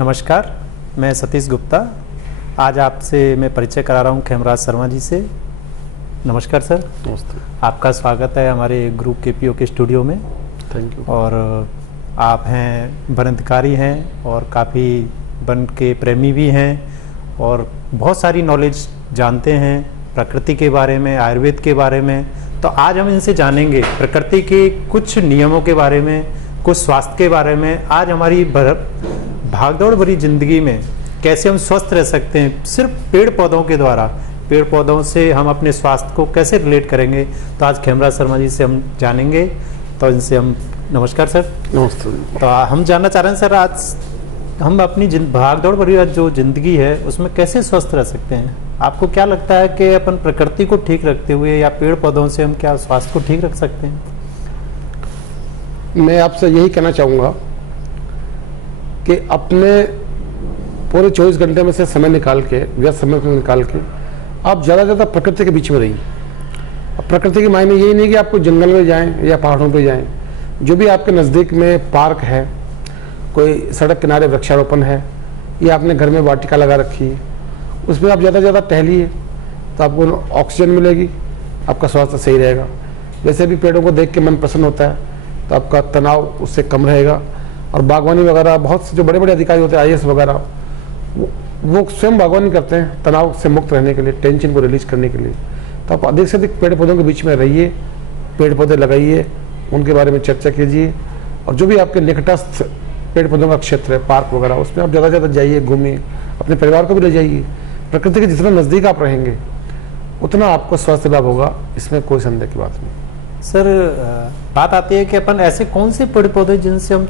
नमस्कार, मैं सतीश गुप्ता। आज आपसे मैं परिचय करा रहा हूँ खेमराज शर्मा जी से। नमस्कार सर। नमस्ते। आपका स्वागत है हमारे ग्रुप केपीओ के स्टूडियो में। Thank you. और आप हैं वन अधिकारी हैं और काफ़ी वन के प्रेमी भी हैं और बहुत सारी नॉलेज जानते हैं प्रकृति के बारे में, आयुर्वेद के बारे में। तो आज हम इनसे जानेंगे प्रकृति के कुछ नियमों के बारे में, कुछ स्वास्थ्य के बारे में। आज हमारी भागदौड़ भरी जिंदगी में कैसे हम स्वस्थ रह सकते हैं सिर्फ पेड़ पौधों के द्वारा, पेड़ पौधों से हम अपने स्वास्थ्य को कैसे रिलेट करेंगे, तो आज खेमराज शर्मा जी से हम जानेंगे। तो इनसे हम नमस्कार सर। नमस्ते। तो हम जानना चाह रहे हैं सर, आज हम अपनी भागदौड़ भरी जो जिंदगी है उसमें कैसे स्वस्थ रह सकते हैं? आपको क्या लगता है कि अपन प्रकृति को ठीक रखते हुए या पेड़ पौधों से हम क्या स्वास्थ्य को ठीक रख सकते हैं? मैं आपसे यही कहना चाहूँगा कि अपने पूरे 24 घंटे में से समय निकाल के, व्यस्त समय को निकाल के आप ज़्यादा से ज़्यादा प्रकृति के बीच में रहिए। अब प्रकृति के मायने यही नहीं कि आपको जंगल में जाएं या पहाड़ों पे जाएं। जो भी आपके नज़दीक में पार्क है, कोई सड़क किनारे वृक्षारोपण है या आपने घर में वाटिका लगा रखी है, उसमें आप ज़्यादा से ज़्यादा टहलिए तो आपको ऑक्सीजन मिलेगी, आपका स्वास्थ्य सही रहेगा। वैसे भी पेड़ों को देख के मन प्रसन्न होता है तो आपका तनाव उससे कम रहेगा। और बागवानी वगैरह बहुत से जो बड़े बड़े अधिकारी होते हैं, IAS वगैरह, वो स्वयं बागवानी करते हैं तनाव से मुक्त रहने के लिए, टेंशन को रिलीज करने के लिए। तो आप अधिक से अधिक पेड़ पौधों के बीच में रहिए, पेड़ पौधे लगाइए, उनके बारे में चर्चा कीजिए। और जो भी आपके निकटस्थ पेड़ पौधों का क्षेत्र है, पार्क वगैरह, उसमें आप ज़्यादा से ज़्यादा जाइए, घूमिए, अपने परिवार को भी ले जाइए। प्रकृति के जितना नज़दीक आप रहेंगे उतना आपको स्वास्थ्य लाभ होगा, इसमें कोई संदेह की बात नहीं। सर, बात आती है कि अपन ऐसे कौन से पेड़ पौधे जिनसे हम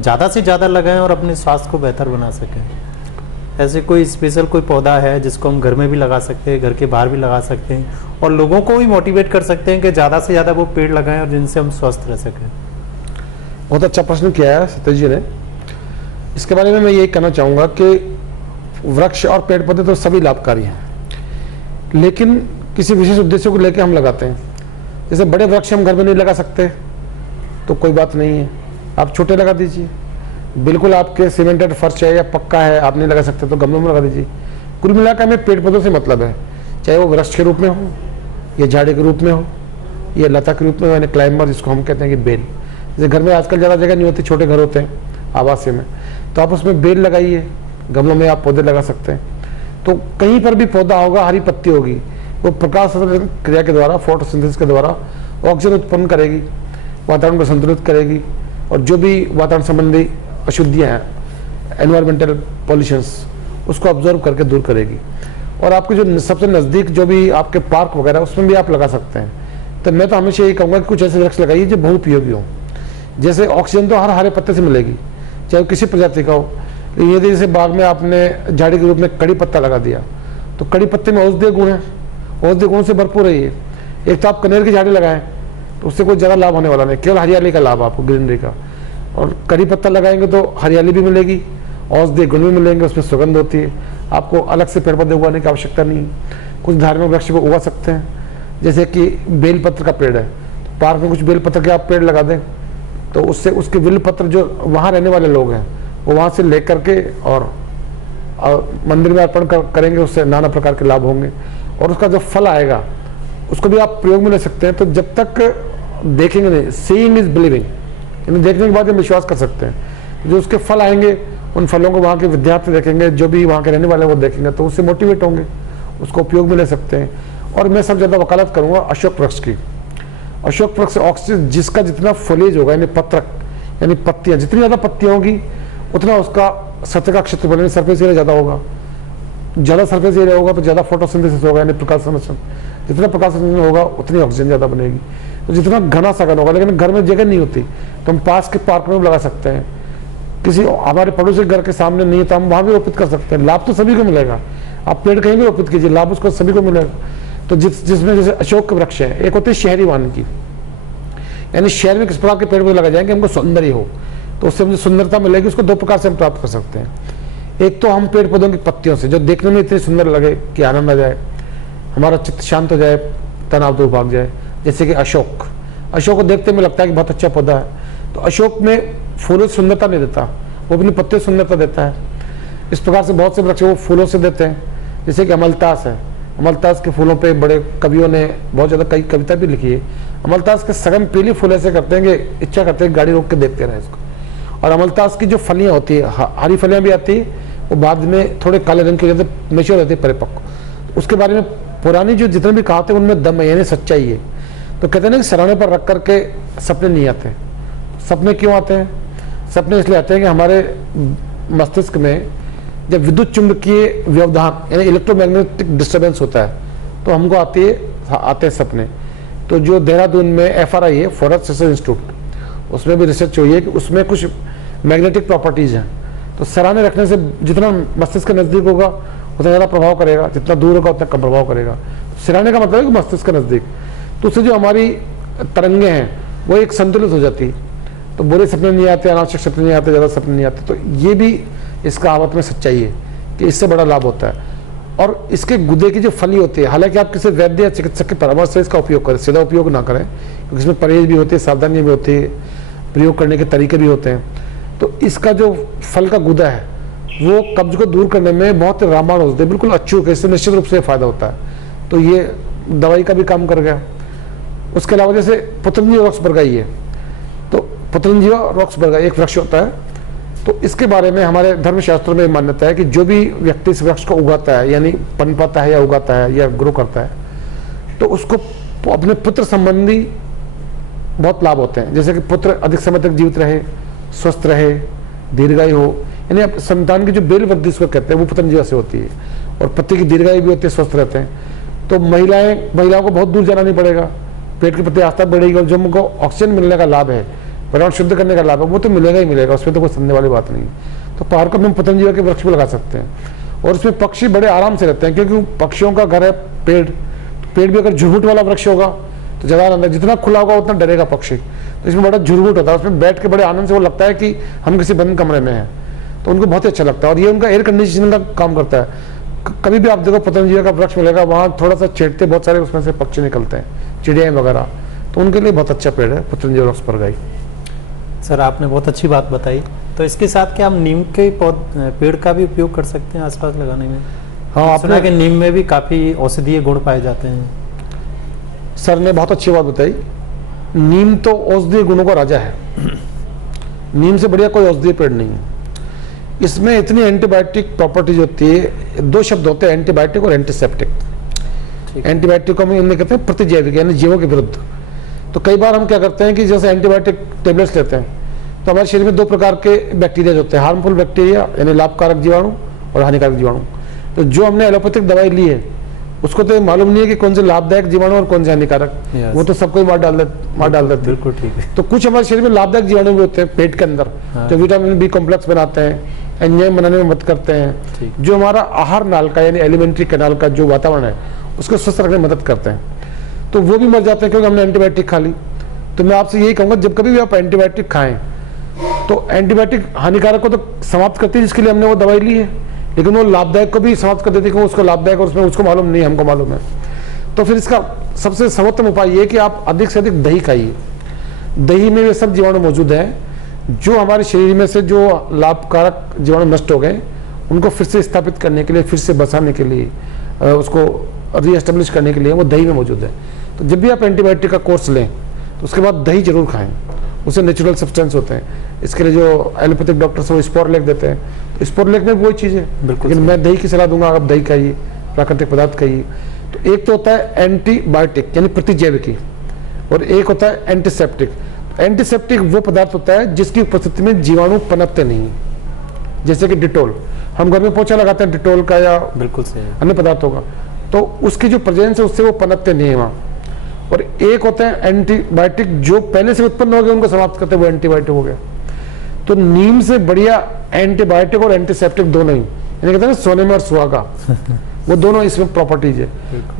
ज़्यादा से ज़्यादा लगाएं और अपने स्वास्थ्य को बेहतर बना सकें? ऐसे कोई स्पेशल कोई पौधा है जिसको हम घर में भी लगा सकते हैं, घर के बाहर भी लगा सकते हैं और लोगों को भी मोटिवेट कर सकते हैं कि ज़्यादा से ज़्यादा वो पेड़ लगाएं और जिनसे हम स्वस्थ रह सकें? बहुत अच्छा प्रश्न किया है सतीश जी ने। इसके बारे में मैं यही कहना चाहूँगा कि वृक्ष और पेड़ पौधे तो सभी लाभकारी हैं, लेकिन किसी विशेष उद्देश्य को लेकर हम लगाते हैं। जैसे बड़े वृक्ष हम घर में नहीं लगा सकते तो कोई बात नहीं है, आप छोटे लगा दीजिए। बिल्कुल आपके सीमेंटेड फर्श है या पक्का है, आप नहीं लगा सकते तो गमलों में लगा दीजिए। कुल मिलाकर हमें पेड़ पौधों से मतलब है, चाहे वो वृक्ष के रूप में हो या झाड़ी के रूप में हो या लता के रूप में हो, यानी क्लाइंबर जिसको हम कहते हैं कि बेल। जैसे घर में आजकल ज़्यादा जगह नहीं होती, छोटे घर होते हैं आवासीय में, तो आप उसमें बेल लगाइए, गमलों में आप पौधे लगा सकते हैं। तो कहीं पर भी पौधा होगा, हरी पत्ती होगी, वो प्रकाश क्रिया के द्वारा, फोटोसिंथेसिस के द्वारा ऑक्सीजन उत्पन्न करेगी, वातावरण को संतुलित करेगी और जो भी वातावरण संबंधी अशुद्धियाँ हैं, एनवायरमेंटल पॉल्यूशंस, उसको ऑब्जर्व करके दूर करेगी। और आपके जो सबसे नज़दीक जो भी आपके पार्क वगैरह, उसमें भी आप लगा सकते हैं। तो मैं तो हमेशा यही कहूँगा कि कुछ ऐसे वृक्ष लगाइए जो बहुपयोगी हों। जैसे ऑक्सीजन तो हर हरे पत्ते से मिलेगी, चाहे किसी प्रजाति का हो। यदि जैसे बाग में आपने झाड़ी के रूप में कड़ी पत्ता लगा दिया तो कड़ी पत्ते में औषधीय गुण है, औषधीय गुण से भरपूर है ये। एक तो आप कनेर की झाड़ी लगाएं तो उससे कोई ज़्यादा लाभ होने वाला नहीं, केवल हरियाली का लाभ आपको, ग्रीनरी का। और कड़ी पत्ता लगाएंगे तो हरियाली भी मिलेगी, औषधीय गुण भी मिलेंगे, उसमें सुगंध होती है। आपको अलग से पेड़ पौधे उगाने की आवश्यकता नहीं। कुछ धार्मिक वृक्ष को उगा सकते हैं, जैसे कि बेलपत्र का पेड़ है, पार्क में कुछ बेलपत्र के आप पेड़ लगा दें तो उससे उसके बेलपत्र जो वहाँ रहने वाले लोग हैं वो वहाँ से लेकर के और मंदिर में अर्पण करेंगे, उससे नाना प्रकार के लाभ होंगे। और उसका जो फल आएगा उसको भी आप प्रयोग में ले सकते हैं। तो जब तक देखेंगे नहीं, सीइंग इज बिलीविंग, यानी देखने के बाद हम विश्वास कर सकते हैं। जो उसके फल आएंगे, उन फलों को वहाँ के विद्यार्थी देखेंगे, जो भी वहाँ के रहने वाले वो देखेंगे तो उससे मोटिवेट होंगे, उसको उपयोग में ले सकते हैं। और मैं सब ज़्यादा वकालत करूँगा अशोक वृक्ष की। अशोक वृक्ष ऑक्सीजन, जिसका जितना फोलेज होगा, यानी पत्रक यानी पत्तियाँ, जितनी ज़्यादा पत्तियाँ होगी उतना उसका सतह का क्षेत्रफल यानी सरफेस एरिया ज़्यादा होगा। ज़्यादा सरफेस एरिया होगा तो ज़्यादा फोटोसिंथेसिस होगा, यानी प्रकाश संश्लेषण। जितना प्रकाश संश्लेषण होगा उतनी ऑक्सीजन ज़्यादा बनेगी। तो जितना घना सघन होगा, लेकिन घर में जगह नहीं होती तो हम पास के पार्क में लगा सकते हैं। किसी हमारे पड़ोसी घर के सामने नहीं है तो हम वहाँ भी रोपित कर सकते हैं। लाभ तो सभी को मिलेगा, आप पेड़ कहीं भी रोपित कीजिए, लाभ उसको सभी को मिलेगा। तो जिसमें जैसे अशोक के वृक्ष है, एक होते हैं शहरी वानिकी, यानी शहर में किस प्रकार के पेड़ पौधे लगा जाएंगे हमको सौंदर्य हो, तो उससे मुझे सुंदरता मिलेगी। उसको दो प्रकार से हम प्राप्त कर सकते हैं। एक तो हम पेड़ पौधों की पत्तियों से, जो देखने में इतनी सुंदर लगे कि आनंद आ जाए, हमारा चित्त शांत हो जाए, तनाव दूर भाग जाए। जैसे कि अशोक को देखते में लगता है कि बहुत अच्छा पौधा है, तो अशोक में फूलों सुंदरता नहीं देता, वो अपनी पत्तियों सुंदरता देता है। इस प्रकार से बहुत से वृक्ष वो फूलों से देते हैं, जैसे कि अमलतास है। अमलतास के फूलों पे बड़े कवियों ने बहुत ज़्यादा कई कविता भी लिखी है। अमलतास के सघन पीली फूल ऐसे करते हैं कि इच्छा करते हैं गाड़ी रोक के देखते रहे इसको। और अमलतास की जो फलियाँ होती है, हरी फलियाँ भी आती है, वो बाद में थोड़े काले रंग की जाते, मेच्योर रहती है, परिपक्व। उसके बारे में पुरानी जो जितने भी कहावते हैं उनमें दम है, यानी सच्चाई है। तो कहते हैं ना कि सराहने पर रख करके सपने नहीं आते। सपने क्यों आते हैं? सपने इसलिए आते हैं कि हमारे मस्तिष्क में जब विद्युत चुंबकीय व्यवधान यानी इलेक्ट्रोमैग्नेटिक डिस्टर्बेंस होता है तो हमको आते हैं सपने। तो जो देहरादून में FRI है, फॉरेस्ट रिसर्च इंस्टीट्यूट, उसमें भी रिसर्च हुई है कि उसमें कुछ मैग्नेटिक प्रॉपर्टीज हैं। तो सराहने रखने से जितना मस्तिष्क के नज़दीक होगा उतना ज़्यादा प्रभाव करेगा, जितना दूर होगा उतना कम प्रभाव करेगा। सराहने का मतलब है कि मस्तिष्क के नज़दीक, तो उससे जो हमारी तरंगे हैं वो एक संतुलित हो जाती है। तो बुरे सपने नहीं आते, अनावश्यक सपने नहीं आते, ज़्यादा सपने नहीं आते। तो ये भी इस कहावत में सच्चाई है कि इससे बड़ा लाभ होता है। और इसके गुदे की जो फली होती है, हालांकि आप किसी वैद्य या चिकित्सक के परामर्श से इसका उपयोग करें, सीधा उपयोग ना करें, क्योंकि इसमें परहेज भी होती है, सावधानियाँ भी होती है, प्रयोग करने के तरीके भी होते हैं। तो इसका जो फल का गुदा है वो कब्ज को दूर करने में बहुत रामबाण होते हैं, बिल्कुल अचूक है, इससे निश्चित रूप से फायदा होता है। तो ये दवाई का भी काम कर गया। उसके अलावा जैसे पतंजलि रॉक्स बरगाई है, तो पतंजलि रॉक्स बरगाई एक वृक्ष होता है। तो इसके बारे में हमारे धर्मशास्त्रों में मान्यता है कि जो भी व्यक्ति इस वृक्ष को उगाता है, यानी पनपाता है या उगाता है या ग्रो करता है, तो उसको अपने पुत्र संबंधी बहुत लाभ होते हैं। जैसे कि पुत्र अधिक समय तक जीवित रहे, स्वस्थ रहे, दीर्घायु हो, यानी संतान की जो बेल वृद्धि इसको कहते हैं वो पतंजलि से होती है। और पति की दीर्घायु भी होती है, स्वस्थ रहते हैं। तो महिलाओं को बहुत दूर जाना नहीं पड़ेगा, पेट के प्रति आस्था बढ़ेगी, और जो उनको ऑक्सीजन मिलने का लाभ है, पर्यावरण शुद्ध करने का लाभ है, वो तो मिलेगा ही मिलेगा, उसमें तो कोई समझने वाली बात नहीं। तो पार्कों में हम पतंजलि के वृक्ष भी लगा सकते हैं। और उसमें पक्षी बड़े आराम से रहते हैं, क्योंकि पक्षियों का घर है पेड़। पेड़ भी अगर झुरमुट वाला वृक्ष होगा तो ज़्यादा आनंद है, जितना खुला होगा उतना डरेगा पक्षी। तो इसमें बड़ा झुरमुट होता है, उसमें बैठ के बड़े आनंद से वो लगता है कि हम किसी बंद कमरे में हैं, तो उनको बहुत ही अच्छा लगता है। और ये उनका एयर कंडीशनिंग का काम करता है। कभी भी आप देखो पतंजलि का वृक्ष मिलेगा, वहाँ थोड़ा सा छेड़ते बहुत सारे उसमें से पक्षी निकलते हैं, चिड़िया वगैरह, तो उनके लिए बहुत अच्छा पेड़ है पतंजलि वृक्ष बरगाई। सर आपने बहुत अच्छी बात बताई। तो इसके साथ क्या हम नीम के पेड़ का भी उपयोग कर सकते हैं आसपास लगाने में? हाँ, आपने कि नीम में भी काफ़ी औषधीय गुण पाए जाते हैं। सर ने बहुत अच्छी बात बताई। नीम तो औषधीय गुणों का राजा है। नीम से बढ़िया कोई औषधीय पेड़ नहीं है। इसमें इतनी एंटीबायोटिक प्रॉपर्टीज होती है। दो शब्द होते हैं, एंटीबायोटिक और एंटीसेप्टिक। एंटीबायोटिक को हम इनमें कहते हैं प्रतिजैविक, यानी जीवों के विरुद्ध। तो कई बार हम क्या करते हैं कि जैसे एंटीबायोटिक टेबलेट्स लेते हैं तो हमारे शरीर में दो प्रकार के बैक्टीरिया होते हैं, हार्मफुल बैक्टीरिया यानी लाभकारक जीवाणु और हानिकारक जीवाणु। तो जो हमने एलोपैथिक दवाई ली है उसको तो मालूम नहीं है कि कौन से लाभदायक जीवाणु और कौन से हानिकारक, वो तो सबको ही मार डाल देते। बिल्कुल ठीक है। तो कुछ हमारे शरीर में लाभदायक जीवाणु भी होते हैं पेट के अंदर, जो विटामिन बी कॉम्प्लेक्स बनाते हैं, एंजाइम बनाने में मदद करते हैं, जो हमारा आहार नाल का यानी एलिमेंट्री कैनाल का जो वातावरण है उसको स्वस्थ रखने में मदद करते हैं। तो वो भी मर जाते हैं क्योंकि हमने एंटीबायोटिक खा ली। तो मैं आपसे यही कहूँगा, जब कभी भी आप एंटीबायोटिक खाएं तो एंटीबायोटिक हानिकारक को तो समाप्त करती है जिसके लिए हमने वो दवाई ली है, लेकिन वो लाभदायक को भी समाप्त कर देती है, उसको लाभदायक और उसमें उसको मालूम नहीं, हमको मालूम है। तो फिर इसका सबसे सर्वोत्तम उपाय ये है कि आप अधिक से अधिक दही खाइए। दही में वे सब जीवाणु मौजूद हैं जो हमारे शरीर में से जो लाभकारक जीवाणु नष्ट हो गए उनको फिर से स्थापित करने के लिए, फिर से बसाने के लिए, उसको रीएस्टेब्लिश करने के लिए वो दही में मौजूद है। तो जब भी आप एंटीबायोटिक का कोर्स लें तो उसके बाद दही जरूर खाएं, उससे नेचुरल सब्सटेंस होते हैं। इसके लिए जो एलोपैथिक डॉक्टर्स वो स्पोरलेक देते हैं, तो स्पोरलेक में वही चीज़ है, लेकिन मैं दही की सलाह दूंगा, आप दही खाइए, प्राकृतिक पदार्थ खाइए। तो एक तो होता है एंटीबायोटिक यानी प्रतिजैविकी, और एक होता है एंटीसेप्टिक। एंटीसेप्टिक वो पदार्थ होता है जिसकी उपस्थिति में जीवाणु पनपते नहीं, जैसे कि डिटोल, हम घर में पोछा लगाते हैं डिटोल का या बिल्कुल सही अन्य पदार्थ होगा, तो उसकी जो प्रेजेंस है उससे वो पनपते नहीं है वहाँ। और एक होता है एंटीबायोटिक जो पहले से उत्पन्न हो गए उनको समाप्त करते, वो एंटीबायोटिक हो गया। तो नीम से बढ़िया एंटीबायोटिक और एंटीसेप्टिक दोनों ही, यानी कहते हैं ना सोने में और सुहागा, वो दोनों इसमें प्रॉपर्टीज है।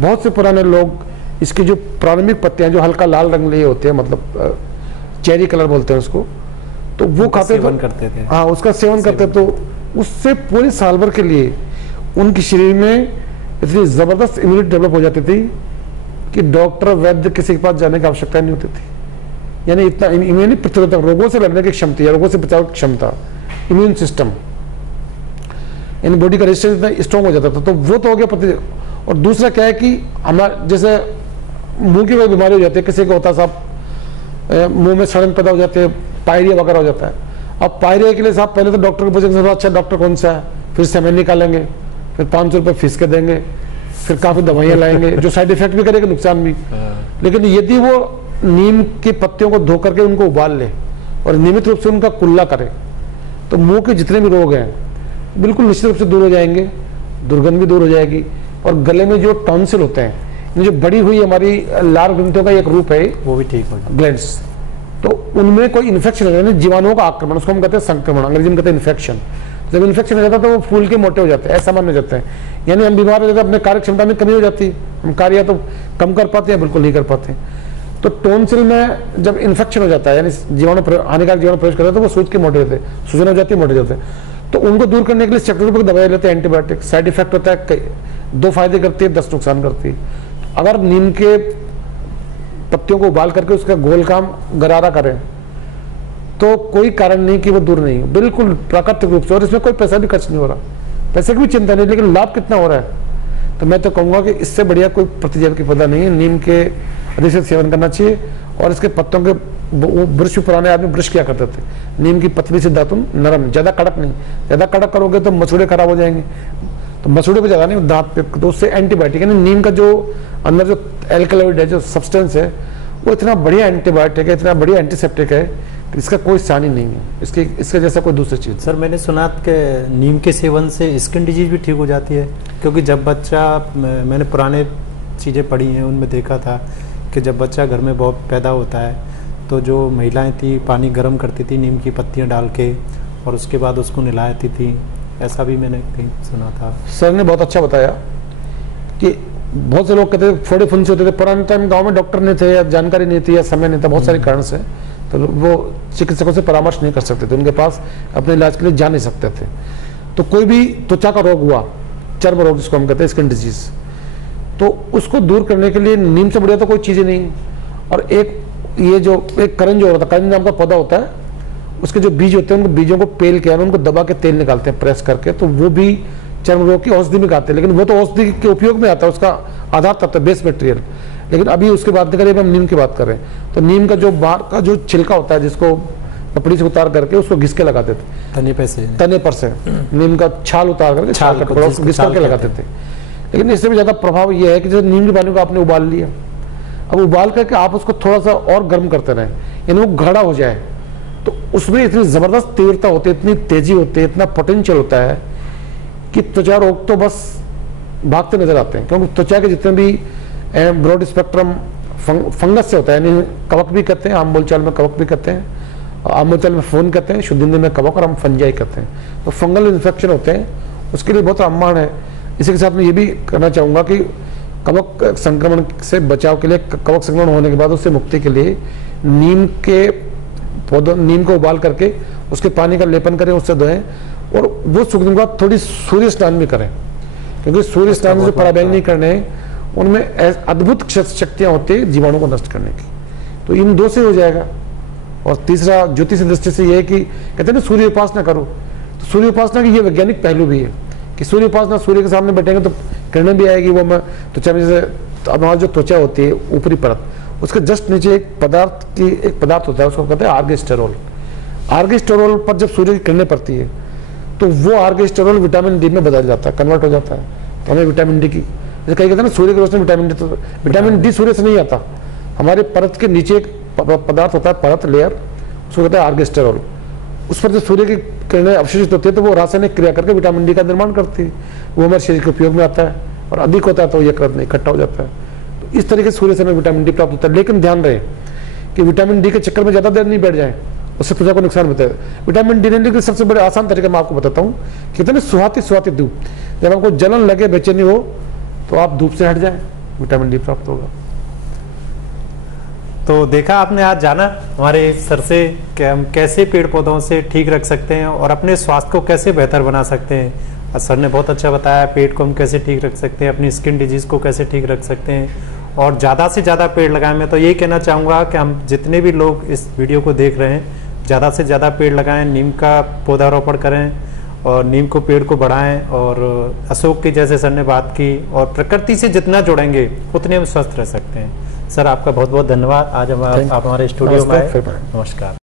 बहुत से पुराने लोग इसकी जो प्रारंभिक पत्तियां जो हल्का लाल रंग लिए होते हैं, मतलब चेरी कलर बोलते हैं उसको, तो वो खाते थे। हाँ, उसका सेवन करते, तो उससे पूरे साल भर के लिए उनके शरीर में इतनी जबरदस्त इम्यूनिटी डेवलप हो जाती थी कि डॉक्टर वैद्य किसी के पास जाने की आवश्यकता नहीं होती थी। यानी इतना इम्यूनिटी प्रतिरोधक, रोगों से लड़ने की क्षमता या रोगों से बचाव की क्षमता, इम्यून सिस्टम, यानी बॉडी का रेजिस्टेंस इतना स्ट्रॉन्ग हो जाता था। तो वो तो हो गया पत्ते। और दूसरा क्या है कि हमारा जैसे मुंह की कोई बीमारी हो जाती है, किसी को होता है साहब मुंह में सड़न पैदा हो जाते हैं, पायरिया वगैरह हो जाता है। अब पायरिया के लिए साहब पहले तो डॉक्टर को पूछेंगे अच्छा डॉक्टर कौन सा है, फिर समय निकालेंगे, फिर 500 रुपये फीस के देंगे, फिर काफ़ी दवाइयाँ लाएंगे जो साइड इफेक्ट भी करेगा, नुकसान भी। लेकिन यदि वो नीम के पत्तियों को धो करके उनको उबाल ले और नियमित रूप से उनका कुल्ला करे तो मुंह के जितने भी रोग हैं बिल्कुल निश्चित रूप से दूर हो जाएंगे, दुर्गंध भी दूर हो जाएगी। और गले में जो टॉन्सिल होते हैं, जो बड़ी हुई हमारी लार ग्रंथियों का एक रूप है, वो भी ठीक हो जाए, ग्लैंड्स, तो उनमें कोई इन्फेक्शन है, जीवाणुओं का आक्रमण, उसको हम कहते हैं संक्रमण, अंग्रेजी में कहते हैं इन्फेक्शन। जब इन्फेक्शन हो जाता है तो वो फूल के मोटे हो जाते हैं, असामान्य हो जाते हैं, यानी हम बीमार हो जाते हैं, अपने कार्य क्षमता में कमी हो जाती है, हम कार्य तो कम कर पाते हैं, बिल्कुल नहीं कर पाते। तो टॉन्सिल में जब इन्फेक्शन हो जाता है, यानी जीवाणु हानिकारक जीवाणु प्रवेश करते हैं, तो वो सूज के मोटे होते हैं, सूजन हो जाती है, मोटे जाते हैं। तो उनको दूर करने के लिए सेप्टोकोकस की दवाई लेते हैं, एंटीबायोटिक। साइड इफेक्ट होता है, 2 फायदे करती है, 10 नुकसान करती है। अगर नीम के पत्तियों को उबाल करके उसका गोल काम गरारा करें तो कोई कारण नहीं कि वो दूर नहीं हो, बिल्कुल प्राकृतिक रूप से, और इसमें कोई पैसा भी खर्च नहीं हो रहा, पैसे की भी चिंता नहीं, लेकिन लाभ कितना हो रहा है। तो मैं तो कहूँगा कि इससे बढ़िया कोई प्रतिजैविक की पौधा नहीं है, नीम के अधिक से सेवन करना चाहिए। और इसके पत्तों के ब्रश, पुराने आदमी ब्रश किया करते थे, नीम की पतली से दातुन नरम, ज्यादा कड़क नहीं, ज्यादा कड़क करोगे तो मसूड़े खराब हो जाएंगे, तो मसूड़े पे ज्यादा नहीं, दांत पे, तो उससे एंटीबायोटिक, यानी नीम का जो अंदर जो एल्कलॉइड है, जो सब्सटेंस है, वो इतना बढ़िया एंटीबायोटिक है, इतना बढ़िया एंटीसेप्टिक है, इसका कोई सानी नहीं है, इसके जैसा कोई दूसरी चीज। सर मैंने सुना कि नीम के सेवन से स्किन डिजीज भी ठीक हो जाती है, क्योंकि जब बच्चा, मैंने पुराने चीज़ें पढ़ी हैं उनमें देखा था कि जब बच्चा घर में बहुत पैदा होता है तो जो महिलाएं थी पानी गर्म करती थी नीम की पत्तियां डाल के और उसके बाद उसको नहलाती थी, ऐसा भी मैंने कहीं सुना था। सर ने बहुत अच्छा बताया कि बहुत से लोग कहते थे फोड़े फुंसी होते थे, पुराने टाइम गांव में डॉक्टर नहीं थे या जानकारी नहीं थी या समय नहीं था, बहुत सारे कारण से, तो वो चिकित्सकों से परामर्श नहीं कर सकते थे, उनके पास अपने इलाज के लिए जा नहीं सकते थे। तो कोई भी त्वचा का रोग हुआ, चर्म रोग जिसको हम कहते हैं स्किन डिजीज, तो उसको दूर करने के लिए नीम से बढ़िया तो कोई चीज़ नहीं। और एक ये जो एक करंज होता है, करंज नाम का पौधा होता है, उसके जो बीज होते हैं उनको बीजों को पेल के उनको दबा के तेल निकालते हैं प्रेस करके, तो वो भी चर्म रोग की औषधि में खाते हैं, लेकिन वो तो औषधि के उपयोग में आता है, उसका आधार तत्व बेस मटेरियल। लेकिन अभी उसकी बात नहीं करें, हम नीम की बात करें, तो नीम का जो बाहर का जो छिलका होता है जिसको पपड़ी से उतार करके उसको घिस के लगाते थे, तने पर से नीम का छाल उतार करके छाल का टुकड़ा घिस करके लगाते थे। लेकिन इससे भी ज्यादा प्रभाव यह है कि जैसे नीम के पानी को आपने उबाल लिया, अब उबाल करके आप उसको थोड़ा सा और गर्म करते रहें, यानी वो गाढ़ा हो जाए, तो उसमें इतनी जबरदस्त तीव्रता होती है, इतनी तेजी होती है, इतना पोटेंशियल होता है कि त्वचा रोग तो बस भागते नजर आते हैं। क्योंकि त्वचा के जितने भी ब्रॉड स्पेक्ट्रम फंगस से होता है, यानी कवक भी कहते हैं, आम बोलचाल में कवक भी कहते हैं, आम बोलचाल में फोन कहते हैं, शुद्ध हिंदी में कवक, और हम फंजाई कहते हैं। तो फंगल इन्फेक्शन होते हैं, उसके लिए बहुत रामबाण है। इसी के साथ मैं ये भी करना चाहूँगा कि कवक संक्रमण से बचाव के लिए, कवक संक्रमण होने के बाद उससे मुक्ति के लिए नीम के पौधों, नीम को उबाल करके उसके पानी का लेपन करें, उससे धोएं, और वो सूखने के बाद थोड़ी सूर्य स्नान भी करें, क्योंकि सूर्य स्नान में जो पराबैंग नहीं करने उनमें अद्भुत शक्तियाँ होती है जीवाणु को नष्ट करने की। तो इन 2 से हो जाएगा। और तीसरा ज्योतिष दृष्टि से ये है कि कहते हैं ना सूर्य उपासना करो, तो सूर्य उपासना की ये वैज्ञानिक पहलू भी है कि सूर्य उपासना, सूर्य के सामने बैठेंगे तो किरणें भी आएगी, वो त्वचा में जैसे हमारी जो त्वचा होती है ऊपरी परत, उसके जस्ट नीचे एक पदार्थ होता है, उसको कहते हैं आर्गेस्टेरोल। आर्गेस्टेरोल पर जब सूर्य की किरणें पड़ती है तो वो आर्गेस्टेरोल विटामिन डी में बदल जाता है, कन्वर्ट हो जाता है। तो हमें विटामिन डी की, जैसे कहीं कहते हैं ना सूर्य की रोशनी विटामिन डी, तो विटामिन डी सूर्य से नहीं आता, हमारे परत के नीचे एक पदार्थ होता है, परत लेयर, उसको कहते हैं आर्गेस्टेरोल। उस पर जब सूर्य की किरणें अवशोषित होती है तो वो रासायनिक क्रिया करके विटामिन डी का निर्माण करती है, वो हमारे शरीर के उपयोग में आता है, और अधिक होता है तो यकृत में इकट्ठा हो जाता है। तो इस तरीके से सूर्य से हमें विटामिन डी प्राप्त होता है। लेकिन ध्यान रहे कि विटामिन डी के चक्कर में ज्यादा देर नहीं बैठ जाए, उससे त्वचा को नुकसान होता है। विटामिन डी लेने के सबसे बड़े आसान तरीका मैं आपको बताता हूँ, कितने सुहाती धूप, जब आपको जलन लगे, बेचैनी हो, तो आप धूप से हट जाए, विटामिन डी प्राप्त होगा। तो देखा आपने, आज जाना हमारे सर से कि हम कैसे पेड़ पौधों से ठीक रख सकते हैं और अपने स्वास्थ्य को कैसे बेहतर बना सकते हैं। सर ने बहुत अच्छा बताया, पेट को हम कैसे ठीक रख सकते हैं, अपनी स्किन डिजीज को कैसे ठीक रख सकते हैं, और ज़्यादा से ज़्यादा पेड़ लगाएं। मैं तो यही कहना चाहूँगा कि हम जितने भी लोग इस वीडियो को देख रहे हैं, ज़्यादा से ज़्यादा पेड़ लगाएं, नीम का पौधारोपण करें, और नीम को, पेड़ को बढ़ाएं, और अशोक के जैसे सर ने बात की, और प्रकृति से जितना जुड़ेंगे उतने हम स्वस्थ रह सकते हैं। सर आपका बहुत बहुत धन्यवाद, आज आप हमारे स्टूडियो में आए। नमस्कार।